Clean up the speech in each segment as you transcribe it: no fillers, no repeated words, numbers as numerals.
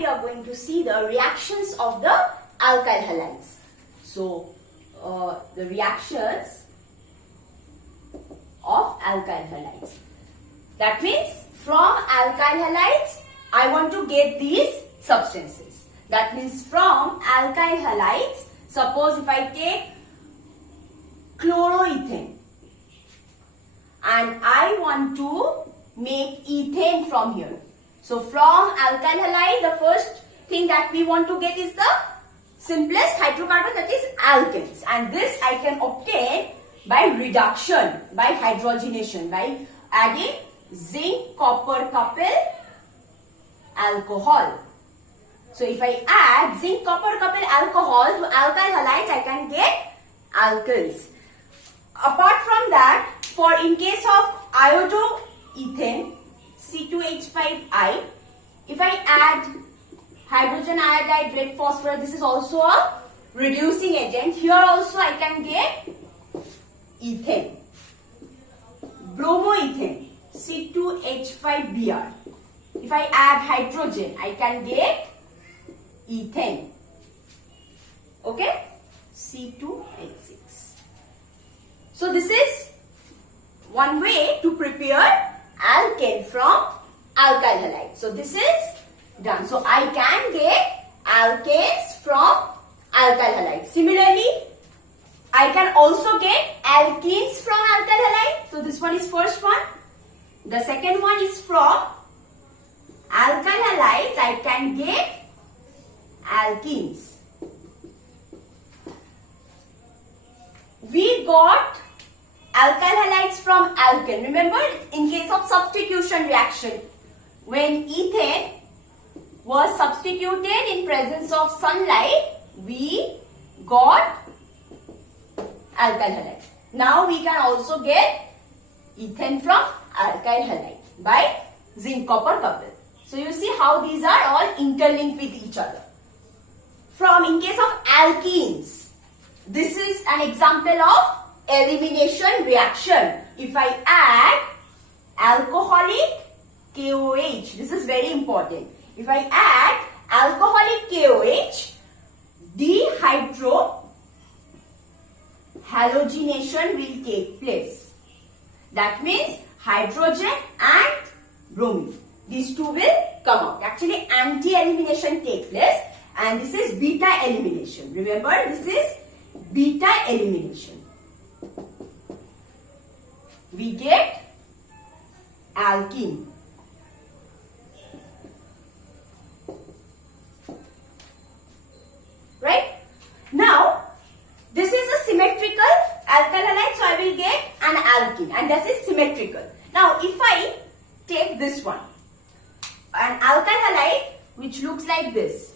we are going to see the reactions of the alkyl halides. So, the reactions of alkyl halides. That means from alkyl halides, I want to get these substances. That means from alkyl halides, suppose if I take chloroethane and I want to make ethane from here. So from alkyl halide, the first thing that we want to get is the simplest hydrocarbon, that is alkanes, and this I can obtain by reduction, by hydrogenation, by adding zinc copper couple alcohol. So if I add zinc copper couple alcohol to alkyl halides, I can get alkyls. Apart from that, for in case of iodoethane C2H5I, if I add hydrogen iodide, red phosphorus, this is also a reducing agent. Here also I can get ethane. Bromoethane C2H5Br. If I add hydrogen, I can get ethane. Okay? C2H6. So this is one way to prepare alkane from alkyl halide. So this is done. So I can get alkanes from alkyl halide. Similarly, I can also get alkenes from alkyl halide. So this one is first one. The second one is from alkyl halides I can get alkenes. We got alkyl halides from alkane. Remember, in case of substitution reaction, when ethane was substituted in presence of sunlight, we got alkyl halide. Now we can also get ethane from alkyl halide by zinc copper couple. So you see how these are all interlinked with each other. From in case of alkenes, this is an example of elimination reaction. If I add alcoholic KOH, this is very important. If I add alcoholic KOH, dehydrohalogenation will take place. That means hydrogen and bromine, these two will come out. Actually, anti-elimination takes place, and this is beta elimination. Remember, this is beta elimination. We get alkene. Right? Now, this is a symmetrical alkyl halide, so I will get an alkene, and this is symmetrical. Now, if I take this one, an alkyl halide which looks like this.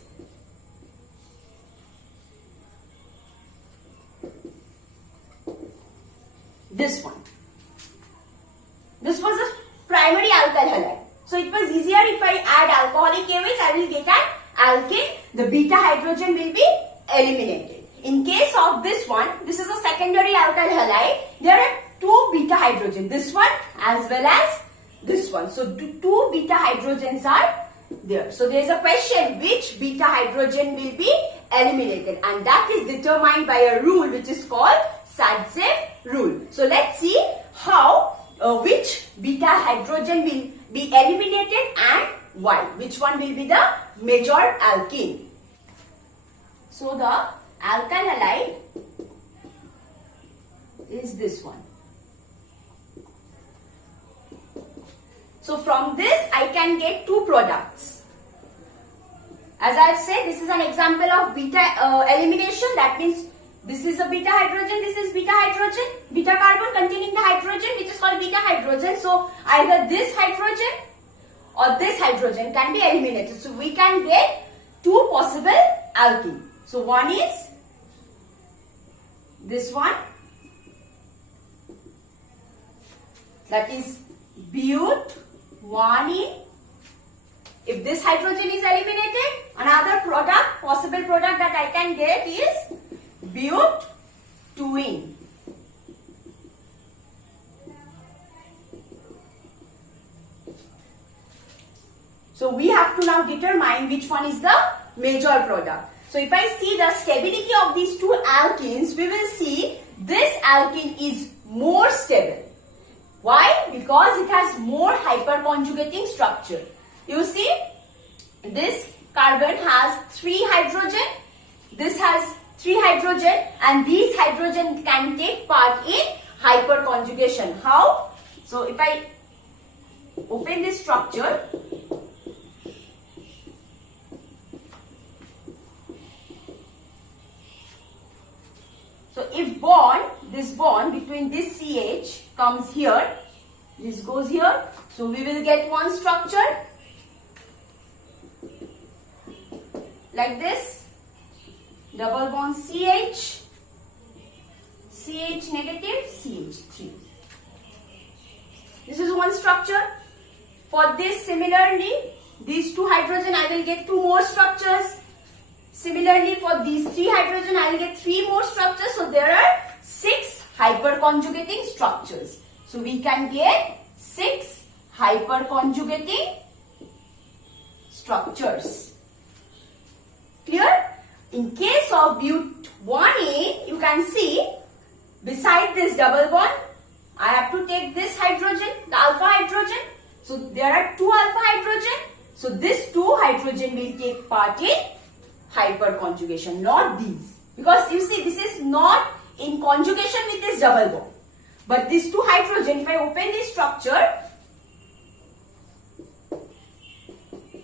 This one. This was a primary alkyl halide. So it was easier if I add alcoholic KOH, I will get an alkane. The beta hydrogen will be eliminated. In case of this one, this is a secondary alkyl halide. There are two beta hydrogen. This one as well as this one. So two beta hydrogens are there. So there is a question which beta hydrogen will be eliminated, and that is determined by a rule which is called Sadzev rule. So let's see how which beta hydrogen will be eliminated and why. Which one will be the major alkene. So the alkyl halide is this one. So from this I can get two products. As I have said, this is an example of beta elimination. That means this is a beta hydrogen, this is beta hydrogen, beta carbon containing the hydrogen which is called beta hydrogen. So either this hydrogen or this hydrogen can be eliminated. So we can get two possible alkene. So one is this one, that is but-1-ene. If this hydrogen is eliminated, another product, possible product that I can get is but-2-ene. So we have to now determine which one is the major product. So if I see the stability of these two alkenes, we will see this alkene is more stable. Why? Because it has more hyperconjugating structure. You see, this carbon has 3 hydrogen, this has 3 hydrogen, and these hydrogen can take part in hyperconjugation. How? So if I open this structure, so if this bond between this CH comes here, this goes here, so we will get one structure like this, double bond CH, CH negative, CH3. This is one structure. For this, similarly, these 2 hydrogen, I will get 2 more structures. Similarly, for these 3 hydrogen, I will get 3 more structures. So there are 6 hyperconjugating structures. So we can get 6 hyperconjugating structures. Clear? In case of but 1A, you can see beside this double bond, I have to take this hydrogen, the alpha hydrogen. So there are 2 alpha hydrogen. So this 2 hydrogen will take part in hyperconjugation, not these. Because you see, this is not in conjugation with this double bond. But these 2 hydrogen, if I open this structure,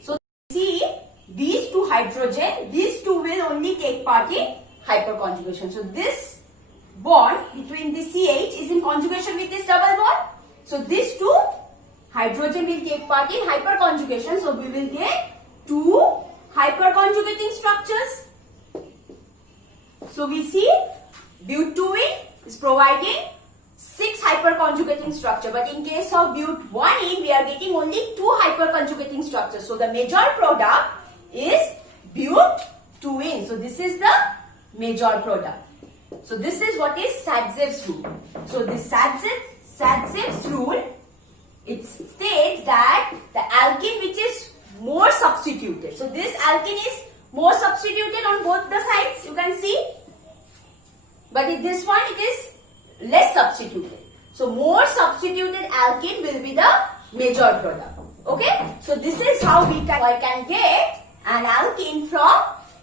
so see, these 2 hydrogen, these 2 will only take part in hyperconjugation. So this bond between the CH is in conjugation with this double bond. So these 2 hydrogen will take part in hyperconjugation. So we will get 2 hyperconjugating structures. So we see but 2A is providing 6 hyperconjugating structure, but in case of but 1A, we are getting only 2 hyperconjugating structures. So the major product is but 2A. So this is the major product. So this is what is Satzev's rule. So this Satzev's rule, it states that the alkene which is more substituted. So this alkene is more substituted on both the sides, you can see. But in this one, it is less substituted. So more substituted alkene will be the major product. Okay. So this is how I can get an alkene from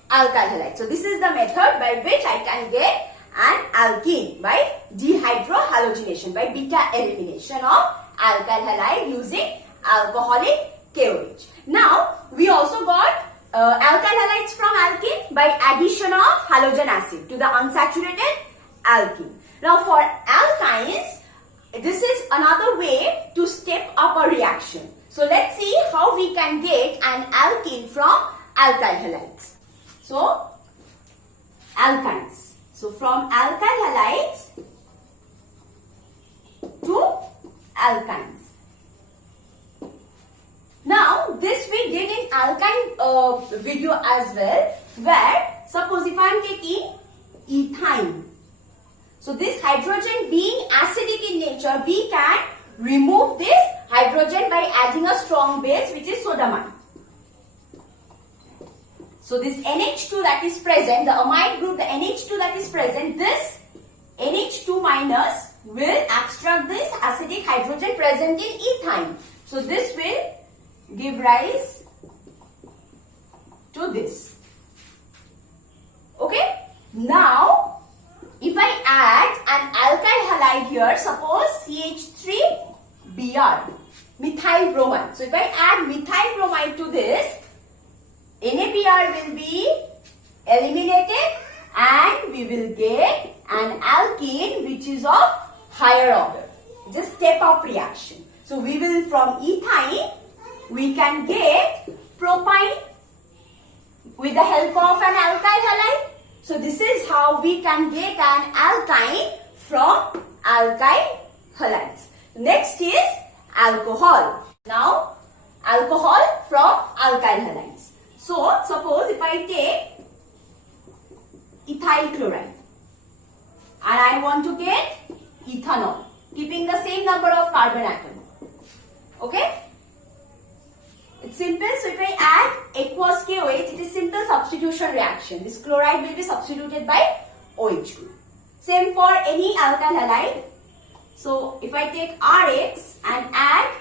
alkyl halide. So this is the method by which I can get an alkene by dehydrohalogenation, by beta elimination of alkyl halide using alcoholic KOH. Now, we also got alkyl halides from alkene by addition of halogen acid to the unsaturated alkene. Now, for alkynes, this is another way to step up a reaction. So, let's see how we can get an alkene from alkyl halides. So, alkynes. So, from alkyl halides to alkynes. Now, this we did in alkyne video as well, where suppose if I am taking ethyne. So, this hydrogen being acidic in nature, we can remove this hydrogen by adding a strong base, which is sodamine. So, this NH2 that is present, the amide group, the NH2 that is present, this NH2 minus will extract this acidic hydrogen present in ethyne. So, this will give rise to this. Okay. Now, if I add an alkyl halide here, suppose CH3Br, methyl bromide. So, if I add methyl bromide to this, NaBr will be eliminated and we will get an alkene which is of higher order. Just step up reaction. So, we will from ethyne, we can get propyne with the help of an alkyl halide. So, this is how we can get an alkyne from alkyl halides. Next is alcohol. Now, alcohol from alkyl halides. So, suppose if I take ethyl chloride and I want to get ethanol, keeping the same number of carbon atom. Okay? It's simple. So if I add aqueous KOH, it is simple substitution reaction. This chloride will be substituted by OH group. Same for any alkyl halide. So if I take RX and add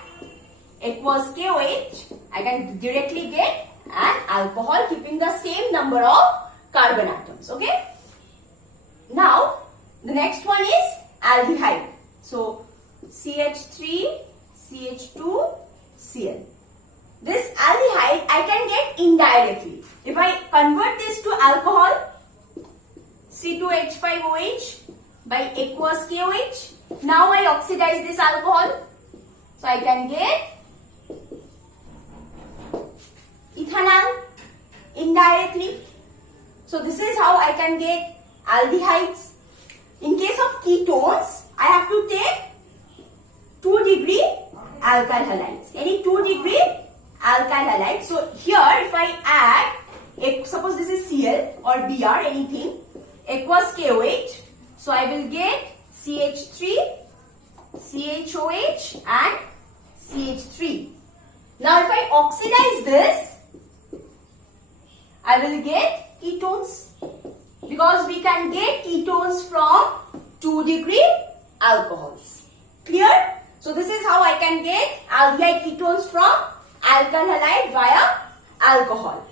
aqueous KOH, I can directly get an alcohol keeping the same number of carbon atoms. Okay. Now the next one is aldehyde. So CH3, CH2, Cl. This aldehyde I can get indirectly. If I convert this to alcohol, C2H5OH by aqueous KOH, now I oxidize this alcohol. So I can get ethanol indirectly. So this is how I can get aldehydes. In case of ketones, I have to take 2-degree alkyl halides. Any 2-degree alkyl halide. So here if I add, suppose this is Cl or Br, anything, aqueous KOH. So I will get CH3, CHOH and CH3. Now if I oxidize this, I will get ketones, because we can get ketones from 2-degree alcohols. Clear? So this is how I can get aldehyde ketones from alkyl halide via alcohol.